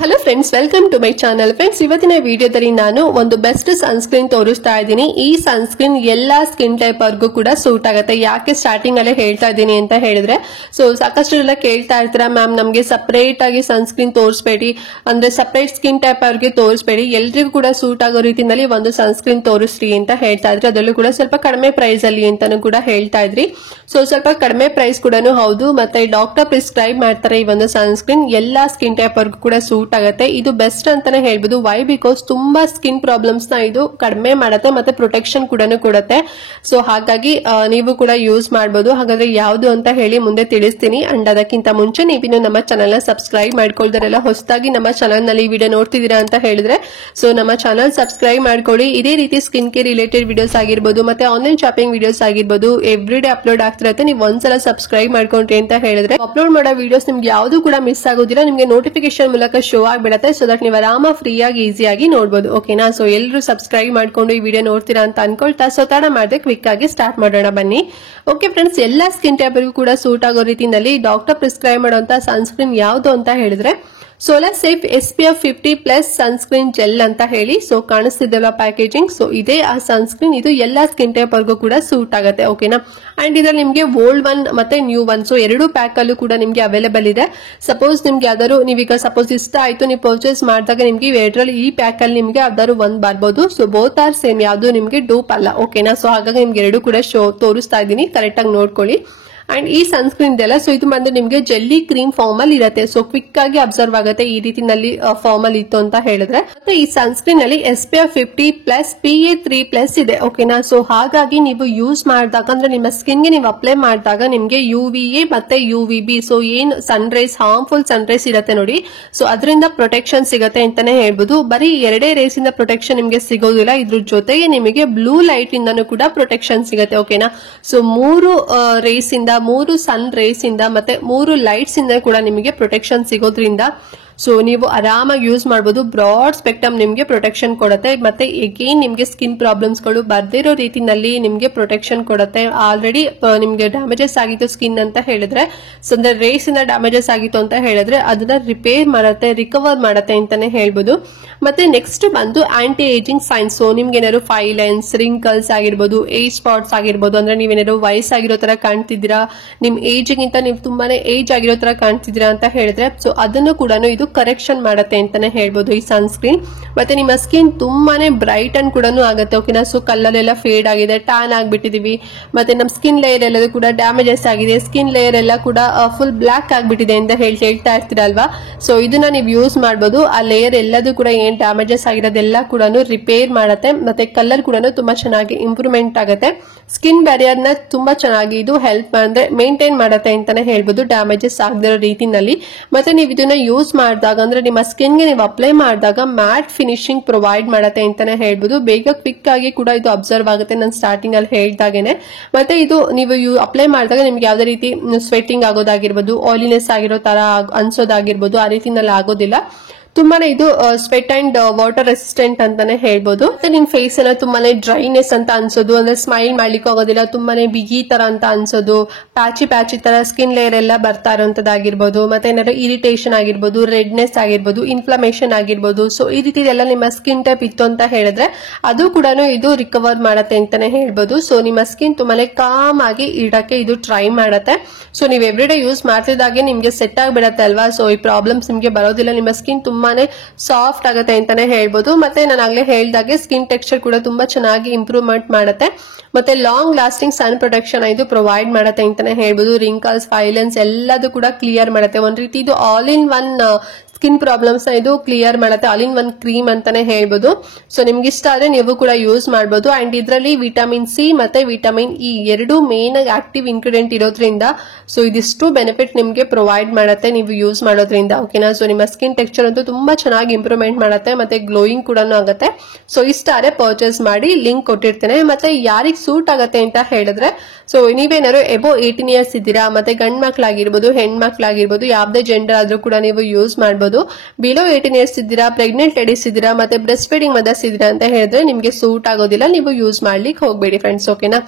Hello friends, welcome to my channel. Friends, ಇವತ್ತಿನ ವಿಡಿಯೋದಲ್ಲಿ ನಾನು ಒಂದು ಬೆಸ್ಟ್ ಸನ್ಸ್ಕ್ರೀನ್ ತೋರಿಸ್ತಾ ಇದ್ದೀನಿ. ಈ ಸನ್ಸ್ಕ್ರೀನ್ ಎಲ್ಲಾ ಸ್ಕಿನ್ ಟೈಪ್ ವರ್ಗೂ ಕೂಡ ಸೂಟ್ ಆಗುತ್ತೆ. ಯಾಕೆ ಸ್ಟಾರ್ಟಿಂಗ್ ಅಲ್ಲೇ ಹೇಳ್ತಾ ಇದ್ದೀನಿ ಅಂತ ಹೇಳಿದ್ರೆ, ಸಾಕಷ್ಟು ಎಲ್ಲ ಕೇಳ್ತಾ ಇರ್ತೀರಾ, ಮ್ಯಾಮ್ ನಮಗೆ ಸಪರೇಟ್ ಆಗಿ ಸನ್ಸ್ಕ್ರೀನ್ ತೋರಿಸಬೇಡಿ, ಅಂದ್ರೆ ಸಪರೇಟ್ ಸ್ಕಿನ್ ಟೈಪ್ ಅವ್ರಿಗೆ ತೋರಿಸಬೇಡಿ, ಎಲ್ರಿಗೂ ಕೂಡ ಸೂಟ್ ಆಗೋ ರೀತಿಯಲ್ಲಿ ಒಂದು ಸನ್ಸ್ಕ್ರೀನ್ ತೋರಿಸ್ರಿ ಅಂತ ಹೇಳ್ತಾ ಇದ್ರಿ. ಅದರಲ್ಲೂ ಕೂಡ ಸ್ವಲ್ಪ ಕಡಿಮೆ ಪ್ರೈಸ್ ಅಲ್ಲಿ ಅಂತಾನು ಕೂಡ ಹೇಳ್ತಾ ಇದ್ರಿ. ಸ್ವಲ್ಪ ಕಡಿಮೆ ಪ್ರೈಸ್ ಕೂಡ ಹೌದು, ಮತ್ತೆ ಡಾಕ್ಟರ್ ಪ್ರಿಸ್ಕ್ರೈಬ್ ಮಾಡ್ತಾರೆ ಈ ಒಂದು ಸನ್ಸ್ಕ್ರೀನ್ ಎಲ್ಲಾ ಸ್ಕಿನ್ ಟೈಪ್ ವರ್ಗೂ ಕೂಡ ಸೂಟ್ ಆಗುತ್ತೆ. ಇದು ಬೆಸ್ಟ್ ಅಂತಾನೆ ಹೇಳ್ಬೋದು. ವೈ? ಬಿಕಾಸ್ ತುಂಬಾ ಸ್ಕಿನ್ ಪ್ರಾಬ್ಲಮ್ಸ್ ನ ಇದು ಕಡಿಮೆ ಮಾಡುತ್ತೆ ಮತ್ತೆ ಪ್ರೊಟೆಕ್ಷನ್ ಕೂಡ ಕೊಡುತ್ತೆ. ಹಾಗಾಗಿ ನೀವು ಕೂಡ ಯೂಸ್ ಮಾಡಬಹುದು. ಹಾಗಾದ್ರೆ ಯಾವುದು ಅಂತ ಹೇಳಿ ಮುಂದೆ ತಿಳಿಸ್ತೀನಿ. ಅಂಡ್ ಅದಕ್ಕಿಂತ ಮುಂಚೆ ನೀವಿನ್ನು ನಮ್ಮ ಚಾನಲ್ ನ ಸಬ್ಸ್ಕ್ರೈಬ್ ಮಾಡ್ಕೊಳ್ದಾರೆಲ್ಲ ಹೊಸದಾಗಿ ನಮ್ಮ ಚಾನಲ್ ನಲ್ಲಿ ವಿಡಿಯೋ ನೋಡ್ತಿದ್ದೀರಾ ಅಂತ ಹೇಳಿದ್ರೆ ನಮ್ಮ ಚಾನಲ್ ಸಬ್ಸ್ಕ್ರೈಬ್ ಮಾಡ್ಕೊಳ್ಳಿ. ಇದೇ ರೀತಿ ಸ್ಕಿನ್ ಕೇರ್ ರಿಲೇಟೆಡ್ ವಿಡಿಯೋಸ್ ಆಗಿರ್ಬೋದು, ಮತ್ತೆ ಆನ್ಲೈನ್ ಶಾಪಿಂಗ್ ವಿಡಿಯೋಸ್ ಆಗಿರ್ಬೋದು, ಎವ್ರಿ ಡೇ ಅಪ್ಲೋಡ್ ಆಗ್ತಿರತ್ತೆ. ನೀವು ಒಂದ್ಸಲ ಸಬ್ಸ್ಕ್ರೈಬ್ ಮಾಡ್ಕೊಂಡ್ರಿ ಅಂತ ಹೇಳಿದ್ರೆ ಅಪ್ಲೋಡ್ ಮಾಡೋ ವಿಡಿಯೋಸ್ ನಿಮ್ಗೆ ಯಾವ್ದು ಕೂಡ ಮಿಸ್ ಆಗೋದಿಲ್ಲ. ನಿಮ್ಗೆ ನೋಟಿಫಿಕೇಶನ್ ಮೂಲಕ ಶೋ ಆಗ್ಬಿಡತ್ತೆ. ಸೊ ದಟ್ ನೀವು ಆರಾಮ ಫ್ರೀ ಆಗಿ ಈಸಿಯಾಗಿ ನೋಡಬಹುದು. ಓಕೆನಾ? ಎಲ್ಲರೂ ಸಬ್ಸ್ಕ್ರೈಬ್ ಮಾಡ್ಕೊಂಡು ಈ ವಿಡಿಯೋ ನೋಡ್ತೀರಾ ಅಂತ ಅನ್ಕೊಳ್ತಾ ತಡ ಮಾಡದೆ ಕ್ವಿಕ್ ಆಗಿ ಸ್ಟಾರ್ಟ್ ಮಾಡೋಣ ಬನ್ನಿ. ಓಕೆ ಫ್ರೆಂಡ್ಸ್, ಎಲ್ಲಾ ಸ್ಕಿನ್ ಟೈಪ್ ಕೂಡ ಸೂಟ್ ಆಗೋ ರೀತಿಯಲ್ಲಿ ಡಾಕ್ಟರ್ ಪ್ರಿಸ್ಕ್ರೈಬ್ ಮಾಡುವಂತ ಸನ್ಸ್ಕ್ರೀನ್ ಯಾವುದು ಅಂತ ಹೇಳಿದ್ರೆ solar safe SPF 50+ sunscreen gel ಅಂತ ಹೇಳಿ ಕಾಣಿಸ್ತಿದ್ದಲ್ಲ ಪ್ಯಾಕೇಜಿಂಗ್. ಇದೇ ಆ ಸನ್ಸ್ಕ್ರೀನ್. ಇದು ಎಲ್ಲಾ ಸ್ಕಿನ್ ಟೈಪ್ ವರ್ಗೂ ಕೂಡ ಸೂಟ್ ಆಗುತ್ತೆ. ಓಕೆನಾ? ಅಂಡ್ ಇದ್ರಲ್ಲಿ ನಿಮ್ಗೆ ಓಲ್ಡ್ ಒನ್ ಮತ್ತೆ ನ್ಯೂ ಒನ್ ಎರಡು ಪ್ಯಾಕ್ ಅಲ್ಲೂ ಕೂಡ ನಿಮ್ಗೆ ಅವೈಲೇಬಲ್ ಇದೆ. ಸಪೋಸ್ ನಿಮ್ಗೆ ಯಾವ್ದಾದ್ರು ನೀವೀಗ ಸಪೋಸ್ ಇಷ್ಟ ಆಯ್ತು, ನೀವು ಪರ್ಚೇಸ್ ಮಾಡಿದಾಗ ನಿಮ್ಗೆ ಎರಡರಲ್ಲಿ ಈ ಪ್ಯಾಕ್ ಅಲ್ಲಿ ನಿಮ್ಗೆ ಯಾವ್ದಾದ್ರು ಒಂದ್ ಬರ್ಬೋದು. ಬೋತ್ ಆರ್ ಸೇಮ್, ಯಾವ್ದು ನಿಮ್ಗೆ ಡೂಪ್ ಅಲ್ಲ. ಓಕೆನಾ? ಹಾಗಾಗಿ ನಿಮ್ಗೆ ಎರಡು ಕೂಡ ತೋರಿಸ್ತಾ ಇದ್ದೀನಿ, ಕರೆಕ್ಟ್ ಆಗಿ ನೋಡ್ಕೊಳ್ಳಿ. ಅಂಡ್ ಈ ಸನ್ಸ್ಕ್ರೀನ್ ಇದೆಲ್ಲ ಇದು ಬಂದು ನಿಮ್ಗೆ ಜೆಲ್ಲಿ ಕ್ರೀಮ್ ಫಾರ್ಮ್ ಅಲ್ಲಿ ಇರುತ್ತೆ. ಕ್ವಿಕ್ ಆಗಿ ಅಬ್ಸರ್ವ್ ಆಗುತ್ತೆ ಈ ರೀತಿನಲ್ಲಿ ಫಾರ್ಮ್ ಅಲ್ಲಿ ಇತ್ತು ಅಂತ ಹೇಳಿದ್ರೆ. ಮತ್ತೆ ಈ ಸನ್ಸ್ಕ್ರೀನ್ ಅಲ್ಲಿ SPF 50+ PA3+ ಇದೆ. ಓಕೆನಾ? ಹಾಗಾಗಿ ನೀವು ಯೂಸ್ ಮಾಡಿದಾಗ ಅಂದ್ರೆ ನಿಮ್ಮ ಸ್ಕಿನ್ ಗೆ ನೀವು ಅಪ್ಲೈ ಮಾಡಿದಾಗ ನಿಮ್ಗೆ UVA ಮತ್ತೆ UVB ಏನ್ ಸನ್ ರೈಸ್, ಹಾರ್ಮ್ಫುಲ್ ಸನ್ ರೈಸ್ ಇರುತ್ತೆ ನೋಡಿ, ಅದರಿಂದ ಪ್ರೊಟೆಕ್ಷನ್ ಸಿಗುತ್ತೆ ಅಂತಾನೆ ಹೇಳ್ಬೋದು. ಬರೀ ಎರಡೇ ರೇಸ್ ಇಂದ ಪ್ರೊಟೆಕ್ಷನ್ ನಿಮ್ಗೆ ಸಿಗೋದಿಲ್ಲ, ಇದ್ರ ಜೊತೆಗೆ ನಿಮಗೆ ಬ್ಲೂ ಲೈಟ್ ಇಂದನೂ ಕೂಡ ಪ್ರೊಟೆಕ್ಷನ್ ಸಿಗುತ್ತೆ. ಓಕೆನಾ? ಮೂರು ರೇಸ್ ಇಂದ, ಮೂರು ಸನ್ ರೇಸ್ ಇಂದ ಮತ್ತೆ ಮೂರು ಲೈಟ್ಸ್ ಇಂದ ಕೂಡ ನಿಮಗೆ ಪ್ರೊಟೆಕ್ಷನ್ ಸಿಗೋದ್ರಿಂದ ನೀವು ಆರಾಮಾಗಿ ಯೂಸ್ ಮಾಡಬಹುದು. ಬ್ರಾಡ್ ಸ್ಪೆಕ್ಟ್ರಮ್ ನಿಮ್ಗೆ ಪ್ರೊಟೆಕ್ಷನ್ ಕೊಡುತ್ತೆ. ಮತ್ತೆ ಎಗೇನ್ ನಿಮ್ಗೆ ಸ್ಕಿನ್ ಪ್ರಾಬ್ಲಮ್ಸ್ ಗಳು ಬರ್ದಿರೋ ರೀತಿನಲ್ಲಿ ನಿಮ್ಗೆ ಪ್ರೊಟೆಕ್ಷನ್ ಕೊಡುತ್ತೆ. ಆಲ್ರೆಡಿ ನಿಮ್ಗೆ ಡ್ಯಾಮೇಜಸ್ ಆಗಿತ್ತು ಸ್ಕಿನ್ ಅಂತ ಹೇಳಿದ್ರೆ, ಅಂದ್ರೆ ರೇಸ್ ಇಂದ ಡ್ಯಾಮೇಜಸ್ ಆಗಿತ್ತು ಅಂತ ಹೇಳಿದ್ರೆ ಅದನ್ನ ರಿಪೇರ್ ಮಾಡುತ್ತೆ, ರಿಕವರ್ ಮಾಡುತ್ತೆ ಅಂತಾನೆ ಹೇಳ್ಬೋದು. ಮತ್ತೆ ನೆಕ್ಸ್ಟ್ ಬಂದು ಆಂಟಿ ಏಜಿಂಗ್ ಸೈನ್ಸ್. ನಿಮ್ಗೆ ಏನಾದ್ರು ಫೈವ್ ಲೈನ್ಸ್, ರಿಂಕಲ್ಸ್ ಆಗಿರ್ಬೋದು, ಏಜ್ ಸ್ಪಾಟ್ಸ್ ಆಗಿರ್ಬೋದು, ಅಂದ್ರೆ ನೀವೇನಾದ್ರು ವಯಸ್ಸಾಗಿರೋ ತರ ಕಾಣ್ತಿದ್ದೀರಾ, ನಿಮ್ ಏಜ್ ಗಿಂತ ನೀವು ತುಂಬಾನೇ ಏಜ್ ಆಗಿರೋ ತರ ಕಾಣ್ತಿದ್ದೀರಾ ಅಂತ ಹೇಳಿದ್ರೆ ಅದನ್ನು ಕೂಡ ಇದು ಕರೆಕ್ಷನ್ ಮಾಡುತ್ತೆ ಅಂತಾನೆ ಹೇಳ್ಬೋದು ಈ ಸನ್ಸ್ಕ್ರೀನ್. ಮತ್ತೆ ನಿಮ್ಮ ಸ್ಕಿನ್ ತುಂಬಾನೇ ಬ್ರೈಟ್ ಅಂಡ್ ಕೂಡ ಆಗುತ್ತೆ. ಓಕೆನಾ? ಕಲ್ಲಲ್ಲೆಲ್ಲ ಫೇಡ್ ಆಗಿದೆ, ಟ್ಯಾನ್ ಆಗ್ಬಿಟ್ಟಿದೀವಿ, ಮತ್ತೆ ನಮ್ಮ ಸ್ಕಿನ್ ಲೇಯರ್ ಎಲ್ಲ ಕೂಡ ಡ್ಯಾಮೇಜಸ್ ಆಗಿದೆ, ಸ್ಕಿನ್ ಲೇಯರ್ ಎಲ್ಲ ಕೂಡ ಫುಲ್ ಬ್ಲಾಕ್ ಆಗ್ಬಿಟ್ಟಿದೆ ಅಂತ ಹೇಳ್ತಾ ಇರ್ತೀರಲ್ವಾ. ಇದನ್ನ ನೀವು ಯೂಸ್ ಮಾಡಬಹುದು. ಆ ಲೇಯರ್ ಎಲ್ಲದೂ ಕೂಡ ಏನ್ ಡ್ಯಾಮೇಜಸ್ ಆಗಿರೋದೆಲ್ಲ ಕೂಡ ರಿಪೇರ್ ಮಾಡುತ್ತೆ. ಮತ್ತೆ ಕಲರ್ ಕೂಡ ತುಂಬಾ ಚೆನ್ನಾಗಿ ಇಂಪ್ರೂವ್ಮೆಂಟ್ ಆಗುತ್ತೆ. ಸ್ಕಿನ್ ಬ್ಯಾರಿಯರ್ ನ ತುಂಬಾ ಚೆನ್ನಾಗಿ ಇದು ಹೆಲ್ಪ್ ಅಂದ್ರೆ ಮೇಂಟೈನ್ ಮಾಡುತ್ತೆ ಅಂತಾನೆ ಹೇಳ್ಬೋದು, ಡ್ಯಾಮೇಜಸ್ ಆಗದಿರೋ ರೀತಿನಲ್ಲಿ. ಮತ್ತೆ ನೀವು ಇದನ್ನ ಯೂಸ್ ಮಾಡಿದಾಗ ಅಂದ್ರೆ ನಿಮ್ಮ ಸ್ಕಿನ್ ಗೆ ನೀವು ಅಪ್ಲೈ ಮಾಡಿದಾಗ ಮ್ಯಾಟ್ ಫಿನಿಶಿಂಗ್ ಪ್ರೊವೈಡ್ ಮಾಡುತ್ತೆ ಅಂತಾನೆ ಹೇಳ್ಬೋದು. ಬೇಗ ಕ್ವಿಕ್ ಆಗಿ ಕೂಡ ಇದು ಅಬ್ಸರ್ವ್ ಆಗುತ್ತೆ, ನಾನು ಸ್ಟಾರ್ಟಿಂಗ್ ಅಲ್ಲಿ ಹೇಳ್ದಾಗೇನೆ. ಮತ್ತೆ ಇದು ನೀವು ಅಪ್ಲೈ ಮಾಡಿದಾಗ ನಿಮ್ಗೆ ಯಾವ್ದೇ ರೀತಿ ಸ್ವೆಟ್ಟಿಂಗ್ ಆಗೋದಾಗಿರ್ಬೋದು, ಆಯಿಲಿನೆಸ್ ಆಗಿರೋ ತರ ಅನ್ಸೋದಾಗಿರ್ಬೋದು, ಆ ರೀತಿನಲ್ಲಿ ಆಗೋದಿಲ್ಲ. ತುಂಬಾನೇ ಇದು ಸ್ವೆಟ್ ಅಂಡ್ ವಾಟರ್ ರೆಸಿಸ್ಟೆಂಟ್ ಅಂತಾನೆ ಹೇಳ್ಬೋದು. ಮತ್ತೆ ನಿಮ್ ಫೇಸ್ ಎಲ್ಲ ತುಂಬಾನೇ ಡ್ರೈನೆಸ್ ಅಂತ ಅನ್ಸೋದು, ಅಂದ್ರೆ ಸ್ಮೈಲ್ ಮಾಡ್ಲಿಕ್ಕೆ ಆಗೋದಿಲ್ಲ, ತುಂಬಾನೇ ಬಿಗಿ ತರ ಅಂತ ಅನ್ಸೋದು, ಪ್ಯಾಚಿ ತರ ಸ್ಕಿನ್ ಲೇಯರ್ ಎಲ್ಲ ಬರ್ತಾ ಇರೋಂತದ್ದಾಗಿರ್ಬೋದು, ಮತ್ತೆ ಏನಾದ್ರು ಇರಿಟೇಷನ್ ಆಗಿರ್ಬೋದು, ರೆಡ್ನೆಸ್ ಆಗಿರ್ಬೋದು, ಇನ್ಫ್ಲಮೇಷನ್ ಆಗಿರ್ಬೋದು. ಈ ರೀತಿ ಎಲ್ಲ ನಿಮ್ಮ ಸ್ಕಿನ್ ಟೈಪ್ ಇತ್ತು ಅಂತ ಹೇಳಿದ್ರೆ ಅದು ಕೂಡ ಇದು ರಿಕವರ್ ಮಾಡತ್ತೆ ಅಂತಾನೆ ಹೇಳ್ಬೋದು. ನಿಮ್ಮ ಸ್ಕಿನ್ ತುಂಬಾನೇ ಕಾಮ್ ಆಗಿ ಇಡಕ್ಕೆ ಇದು ಟ್ರೈ ಮಾಡತ್ತೆ. ನೀವು ಎವ್ರಿ ಡೇ ಯೂಸ್ ಮಾಡ್ತಿದ್ದಾಗೆ ನಿಮ್ಗೆ ಸೆಟ್ ಆಗಿಬಿಡತ್ತೆ ಅಲ್ವಾ. ಈ ಪ್ರಾಬ್ಲಮ್ಸ್ ನಿಮ್ಗೆ ಬರೋದಿಲ್ಲ, ನಿಮ್ಮ ಸ್ಕಿನ್ ತುಂಬಾನೇ ಸಾಫ್ಟ್ ಆಗುತ್ತೆ ಅಂತಾನೆ ಹೇಳ್ಬೋದು. ಮತ್ತೆ ನಾನು ಆಗ್ಲೇ ಹೇಳ್ದಾಗೆ ಸ್ಕಿನ್ ಟೆಕ್ಸ್ಚರ್ ಕೂಡ ತುಂಬಾ ಚೆನ್ನಾಗಿ ಇಂಪ್ರೂವ್ಮೆಂಟ್ ಮಾಡುತ್ತೆ. ಮತ್ತೆ ಲಾಂಗ್ ಲಾಸ್ಟಿಂಗ್ ಸನ್ ಪ್ರೊಟೆಕ್ಷನ್ ಇದು ಪ್ರೊವೈಡ್ ಮಾಡುತ್ತೆ ಅಂತಾನೆ ಹೇಳ್ಬೋದು. ರಿಂಕಲ್ಸ್, ಫೈಲೆನ್ಸ್ ಎಲ್ಲದೂ ಕೂಡ ಕ್ಲಿಯರ್ ಮಾಡುತ್ತೆ. ಒಂದ್ ರೀತಿ ಇದು all in one skin problems ಇದು ಕ್ಲಿಯರ್ ಮಾಡುತ್ತೆ, ಆಲ್ ಇನ್ ಒನ್ ಕ್ರೀಮ್ ಅಂತಾನೆ ಹೇಳ್ಬೋದು. ನಿಮ್ಗೆ ಇಷ್ಟ ಆದ್ರೆ ನೀವು ಕೂಡ ಯೂಸ್ ಮಾಡಬಹುದು. ಅಂಡ್ ಇದರಲ್ಲಿ ವಿಟಮಿನ್ ಸಿ ಮತ್ತೆ ವಿಟಮಿನ್ ಇ ಎರಡು ಮೇನ್ ಆಕ್ಟಿವ್ ಇಂಗ್ರೀಡಿಯೆಂಟ್ ಇರೋದ್ರಿಂದ ಇದಿಷ್ಟು ಬೆನಿಫಿಟ್ ನಿಮ್ಗೆ ಪ್ರೊವೈಡ್ ಮಾಡುತ್ತೆ ನೀವು ಯೂಸ್ ಮಾಡೋದ್ರಿಂದ. ಓಕೆನಾ? ನಿಮ್ಮ ಸ್ಕಿನ್ ಟೆಕ್ಸ್ಚರ್ ಅಂತೂ ತುಂಬಾ ಚೆನ್ನಾಗಿ ಇಂಪ್ರೂವ್ಮೆಂಟ್ ಮಾಡುತ್ತೆ, ಮತ್ತೆ ಗ್ಲೋಯಿಂಗ್ ಕೂಡ ಆಗುತ್ತೆ. ಇಷ್ಟ ಆದ್ರೆ ಪರ್ಚೇಸ್ ಮಾಡಿ, ಲಿಂಕ್ ಕೊಟ್ಟಿರ್ತೇನೆ. ಮತ್ತೆ ಯಾರಿಗ್ ಸೂಟ್ ಆಗುತ್ತೆ ಅಂತ ಹೇಳಿದ್ರೆ ನೀವೇನಾದ್ರು ಎಬೋ 18 ಇಯರ್ಸ್ ಇದ್ದೀರಾ, ಮತ್ತೆ ಗಂಡ್ ಮಕ್ಳಾಗಿರ್ಬೋದು, ಹೆಣ್ಮಕ್ಳಾಗಿರ್ಬೋದು, ಯಾವ್ದೇ ಜೆಂಡರ್ ಆದ್ರೂ ಕೂಡ ನೀವು ಯೂಸ್ ಮಾಡಬಹುದು. ಮಾಡ್ಬೋದು. ಬಿಲೋ 18 ಇಯರ್ಸ್ ಇದ್ದೀರಾ, ಪ್ರೆಗ್ನೆಂಟ್ ಲೇಡೀಸ್ ಇದ್ದೀರಾ, ಮತ್ತೆ ಬ್ರೆಸ್ಟ್ ಫೀಡಿಂಗ್ ಮದರ್ಸ್ ಇದ್ದೀರಾ ಅಂತ ಹೇಳಿದ್ರೆ ನಿಮಗೆ ಸೂಟ್ ಆಗೋದಿಲ್ಲ, ನೀವು ಯೂಸ್ ಮಾಡ್ಲಿಕ್ಕೆ ಹೋಗಬೇಡಿ ಫ್ರೆಂಡ್ಸ್. ಓಕೆನಾ.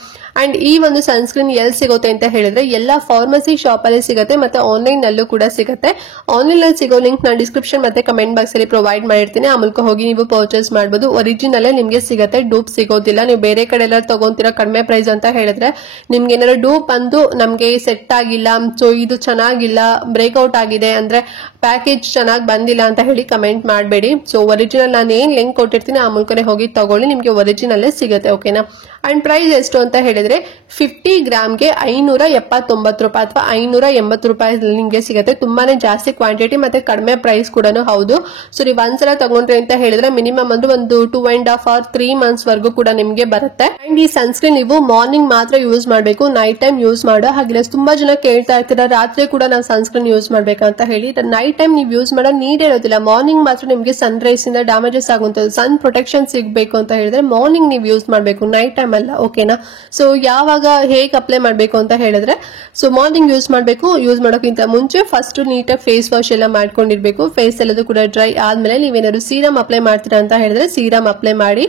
ಅಂಡ್ ಈ ಒಂದು ಸನ್ಸ್ಕ್ರೀನ್ ಎಲ್ಲಿ ಸಿಗುತ್ತೆ ಅಂತ ಹೇಳಿದ್ರೆ ಎಲ್ಲಾ ಫಾರ್ಮಸಿ ಶಾಪ್ ಅಲ್ಲಿ ಸಿಗುತ್ತೆ, ಮತ್ತೆ ಆನ್ಲೈನ್ ನಲ್ಲೂ ಕೂಡ ಸಿಗುತ್ತೆ. ಆನ್ಲೈನ್ ಅಲ್ಲಿ ಸಿಗೋ ಲಿಂಕ್ ನಾನು ಡಿಸ್ಕ್ರಿಪ್ಷನ್ ಮತ್ತೆ ಕಮೆಂಟ್ ಬಾಕ್ಸ್ ಅಲ್ಲಿ ಪ್ರೊವೈಡ್ ಮಾಡಿರ್ತೀನಿ. ಆ ಮೂಲಕ ಹೋಗಿ ನೀವು ಪರ್ಚೇಸ್ ಮಾಡಬಹುದು. ಒರಿಜಿನಲ್ ನಿಮಗೆ ಸಿಗುತ್ತೆ, ಡೂಪ್ ಸಿಗೋದಿಲ್ಲ. ನೀವು ಬೇರೆ ಕಡೆ ಎಲ್ಲ ತಗೊಂತೀರಾ ಕಡಿಮೆ ಪ್ರೈಸ್ ಅಂತ ಹೇಳಿದ್ರೆ ನಿಮ್ಗೆ ಏನಾದ್ರು ಡೂಪ್ ಬಂದು ನಮ್ಗೆ ಸೆಟ್ ಆಗಿಲ್ಲ, ಸೊ ಇದು ಚೆನ್ನಾಗಿಲ್ಲ, ಬ್ರೇಕ್ಔಟ್ ಆಗಿದೆ ಅಂದ್ರೆ ಪ್ಯಾಕೇಜ್ ಚೆನ್ನಾಗಿ ಬಂದಿಲ್ಲ ಅಂತ ಹೇಳಿ ಕಮೆಂಟ್ ಮಾಡಬೇಡಿ. ಸೊ ಒರಿಜಿನಲ್ ನಾನು ಏನ್ ಲಿಂಕ್ ಕೊಟ್ಟಿರ್ತೀನಿ ಆ ಮೂಲಕನೇ ಹೋಗಿ ತಗೊಳ್ಳಿ, ನಿಮ್ಗೆ ಒರಿಜಿನಲ್ ಸಿಗುತ್ತೆ. ಓಕೆನಾ. ಅಂಡ್ ಪ್ರೈಸ್ ಎಷ್ಟು ಅಂತ ಹೇಳಿದ್ರೆ 50 ಗ್ರಾಮ್ಗೆ 579 ರೂಪಾಯಿ ಅಥವಾ 580 ರೂಪಾಯಿ ನಿಮ್ಗೆ ಸಿಗುತ್ತೆ. ತುಂಬಾನೇ ಜಾಸ್ತಿ ಕ್ವಾಂಟಿಟಿ ಮತ್ತೆ ಕಡಿಮೆ ಪ್ರೈಸ್ ಕೂಡ ಹೌದು. ಸೊ ನೀವು ಒಂದ್ಸಲ ತಗೊಂಡ್ರಿ ಅಂತ ಹೇಳಿದ್ರೆ ಮಿನಿಮಮ್ ಅಂದ್ರೆ ಒಂದು 2.5 or 3 ಮಂತ್ಸ್ ವರ್ಗೂ ಕೂಡ ನಿಮ್ಗೆ ಬರುತ್ತೆ. ಅಂಡ್ ಈ ಸನ್ಸ್ಕ್ರೀನ್ ನೀವು ಮಾರ್ನಿಂಗ್ ಮಾತ್ರ ಯೂಸ್ ಮಾಡಬೇಕು, ನೈಟ್ ಟೈಮ್ ಯೂಸ್ ಮಾಡೋ ಹಾಗಿಲ್ಲ. ತುಂಬಾ ಜನ ಕೇಳ್ತಾ ಇರ್ತೀರಾ ರಾತ್ರಿ ಕೂಡ ನಾವು ಸನ್ಸ್ಕ್ರೀನ್ ಯೂಸ್ ಮಾಡ್ಬೇಕಂತ ಹೇಳಿ. ನೈಟ್ ಟೈಮ್ ನೀವು ಯೂಸ್ ಮಾಡೋ ನೀಡ್ ಇರೋದಿಲ್ಲ. ಮಾರ್ನಿಂಗ್ ಮಾತ್ರ ನಿಮ್ಗೆ ಸನ್ ರೈಸ್ ಇಂದ ಡ್ಯಾಮೇಜಸ್ ಆಗುವಂತದ್ದು, ಸನ್ ಪ್ರೊಟೆಕ್ಷನ್ ಸಿಗಬೇಕು ಅಂತ ಹೇಳಿದ್ರೆ ಮಾರ್ನಿಂಗ್ ನೀವು ಯೂಸ್ ಮಾಡಬೇಕು, ನೈಟ್ ಟೈಮ್ ಅಲ್ಲ. ಓಕೆನಾ. ಸೊ ಯಾವಾಗ ಹೇಗೆ ಅಪ್ಲೈ ಮಾಡಬೇಕು ಅಂತ ಹೇಳಿದ್ರೆ ಸೊ ಮಾರ್ನಿಂಗ್ ಯೂಸ್ ಮಾಡಬೇಕು. ಯೂಸ್ ಮಾಡೋಕ್ಕಿಂತ ಮುಂಚೆ ಫಸ್ಟ್ ನೀಟಾಗಿ ಫೇಸ್ ವಾಶ್ ಎಲ್ಲ ಮಾಡ್ಕೊಂಡಿರ್ಬೇಕು. ಫೇಸ್ ಎಲ್ಲದು ಕೂಡ ಡ್ರೈ ಆದ್ಮೇಲೆ ನೀವೇನಾದ್ರು ಸೀರಮ್ ಅಪ್ಲೈ ಮಾಡ್ತೀರಾ ಅಂತ ಹೇಳಿದ್ರೆ ಸೀರಮ್ ಅಪ್ಲೈ ಮಾಡಿ.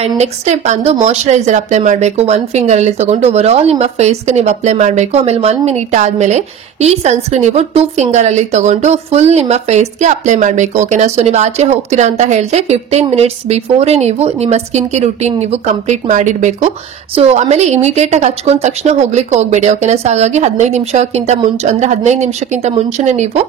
ಅಂಡ್ ನೆಕ್ಸ್ಟ್ ಸ್ಟೆಪ್ ಬಂದು ಮಾಯಶ್ಚರೈಸರ್ ಅಪ್ಲೈ ಮಾಡಬೇಕು. 1 ಫಿಂಗರ್ ಅಲ್ಲಿ ತಗೊಂಡು ಓವರ್ ಆಲ್ ನಿಮ್ಮ ಫೇಸ್ ಗೆ ನೀವು ಅಪ್ಲೈ ಮಾಡಬೇಕು. ಆಮೇಲೆ 1 ಮಿನಿಟ್ ಆದ್ಮೇಲೆ ಈ ಸನ್ಸ್ಕ್ರೀನ್ ನೀವು 2 ಫಿಂಗರ್ ಅಲ್ಲಿ ತಗೊಂಡು ಫುಲ್ ನಿಮ್ಮ ಫೇಸ್ ಗೆ ಅಪ್ಲೈ ಮಾಡಬೇಕು. ಓಕೆನಾ. ಸೊ ನೀವು ಆಚೆ ಹೋಗ್ತೀರಾ ಅಂತ ಹೇಳಿದ್ರೆ 15 ಮಿನಿಟ್ಸ್ ಬಿಫೋರ್ ನೀವು ನಿಮ್ಮ ಸ್ಕಿನ್ ಗೆ ರೂಟೀನ್ ನೀವು ಕಂಪ್ಲೀಟ್ ಮಾಡಿರ್ಬೇಕು. ಸೊ ಆಮೇಲೆ ಇಮಿಡಿಯೇಟ್ ಆಗಿ ಹಚ್ಕೊಂಡ ತಕ್ಷಣ ಹೋಗ್ಲಿಕ್ಕೆ ಹೋಗ್ಬೇಡಿ. ಓಕೆನಾ. ಸೊ ಹಾಗಾಗಿ 15 ನಿಮಿಷಕ್ಕಿಂತ ಮುಂಚೆ ಅಂದ್ರೆ 15 ನಿಮಿಷಕ್ಕಿಂತ ಮುಂಚೆನೆ ನೀವು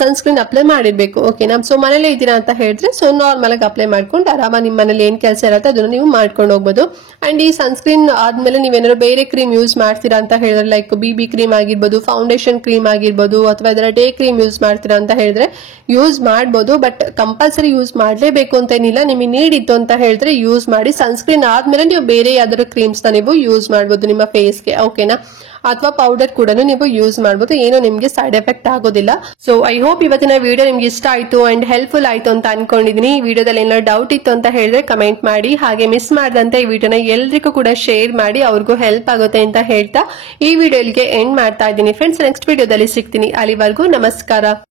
ಸನ್ಸ್ಕ್ರೀನ್ ಅಪ್ಲೈ ಮಾಡಿರ್ಬೇಕು. ಓಕೆನಾ. ಸೊ ಮನೇಲಿ ಇದ್ದೀರಾ ಅಂತ ಹೇಳಿದ್ರೆ ಸೊ ನಾರ್ಮಲ್ ಆಗಿ ಅಪ್ಲೈ ಮಾಡ್ಕೊಂಡು ಆರಾಮ ನಿಮ್ಮ ಮನೇಲಿ ಏನ್ ಕೆಲಸ ಇರುತ್ತೆ ಅದನ್ನ ನೀವು ಮಾಡ್ಕೊಂಡು ಹೋಗ್ಬೋದು. ಅಂಡ್ ಈ ಸನ್ಸ್ಕ್ರೀನ್ ಆದ್ಮೇಲೆ ನೀವೇನಾದ್ರು ಬೇರೆ ಕ್ರೀಮ್ ಯೂಸ್ ಮಾಡ್ತೀರಾ ಅಂತ ಹೇಳಿದ್ರೆ ಲೈಕ್ BB ಕ್ರೀಮ್ ಆಗಿರ್ಬೋದು, ಫೌಂಡೇಶನ್ ಕ್ರೀಮ್ ಆಗಿರ್ಬೋದು, ಅಥವಾ ಇದರ ಡೇ ಕ್ರೀಮ್ ಯೂಸ್ ಮಾಡ್ತೀರಾ ಅಂತ ಹೇಳಿದ್ರೆ ಯೂಸ್ ಮಾಡಬಹುದು. ಬಟ್ ಕಂಪಲ್ಸರಿ ಯೂಸ್ ಮಾಡಲೇಬೇಕು ಅಂತ ಏನಿಲ್ಲ. ನಿಮಗೆ ನೀಡ್ ಇತ್ತು ಅಂತ ಹೇಳಿದ್ರೆ ಯೂಸ್ ಮಾಡಿ. ಸನ್ಸ್ಕ್ರೀನ್ ಆದ್ಮೇಲೆ ನೀವು ಬೇರೆ ಯಾವ್ದಾದ್ರು ಕ್ರೀಮ್ಸ್ ನೀವು ಯೂಸ್ ಮಾಡಬಹುದು ನಿಮ್ಮ ಫೇಸ್ಗೆ. ಓಕೆನಾ. ಅಥವಾ ಪೌಡರ್ ಕೂಡ ನೀವು ಯೂಸ್ ಮಾಡಬಹುದು, ಏನೋ ನಿಮ್ಗೆ ಸೈಡ್ ಎಫೆಕ್ಟ್ ಆಗೋದಿಲ್ಲ. ಸೊ ಐ ಹೋಪ್ ಇವತ್ತಿನ ವಿಡಿಯೋ ನಿಮ್ಗೆ ಇಷ್ಟ ಆಯ್ತು ಅಂಡ್ ಹೆಲ್ಪ್ಫುಲ್ ಆಯ್ತು ಅಂತ ಅನ್ಕೊಂಡಿದೀನಿ. ಈ ವಿಡಿಯೋದಲ್ಲಿ ಏನಾದ್ರು ಡೌಟ್ ಇತ್ತು ಅಂತ ಹೇಳಿದ್ರೆ ಕಮೆಂಟ್ ಮಾಡಿ. ಹಾಗೆ ಮಿಸ್ ಮಾಡದಂತೆ ಈ ವಿಡಿಯೋನ ಎಲ್ರಿಗೂ ಕೂಡ ಶೇರ್ ಮಾಡಿ, ಅವ್ರಿಗೂ ಹೆಲ್ಪ್ ಆಗುತ್ತೆ ಅಂತ ಹೇಳ್ತಾ ಈ ವಿಡಿಯೋ ಇಲ್ಲಿಗೆ ಎಂಡ್ ಮಾಡ್ತಾ ಇದ್ದೀನಿ ಫ್ರೆಂಡ್ಸ್. ನೆಕ್ಸ್ಟ್ ವಿಡಿಯೋದಲ್ಲಿ ಸಿಗ್ತೀನಿ. ಅಲ್ಲಿವರೆಗೂ ನಮಸ್ಕಾರ.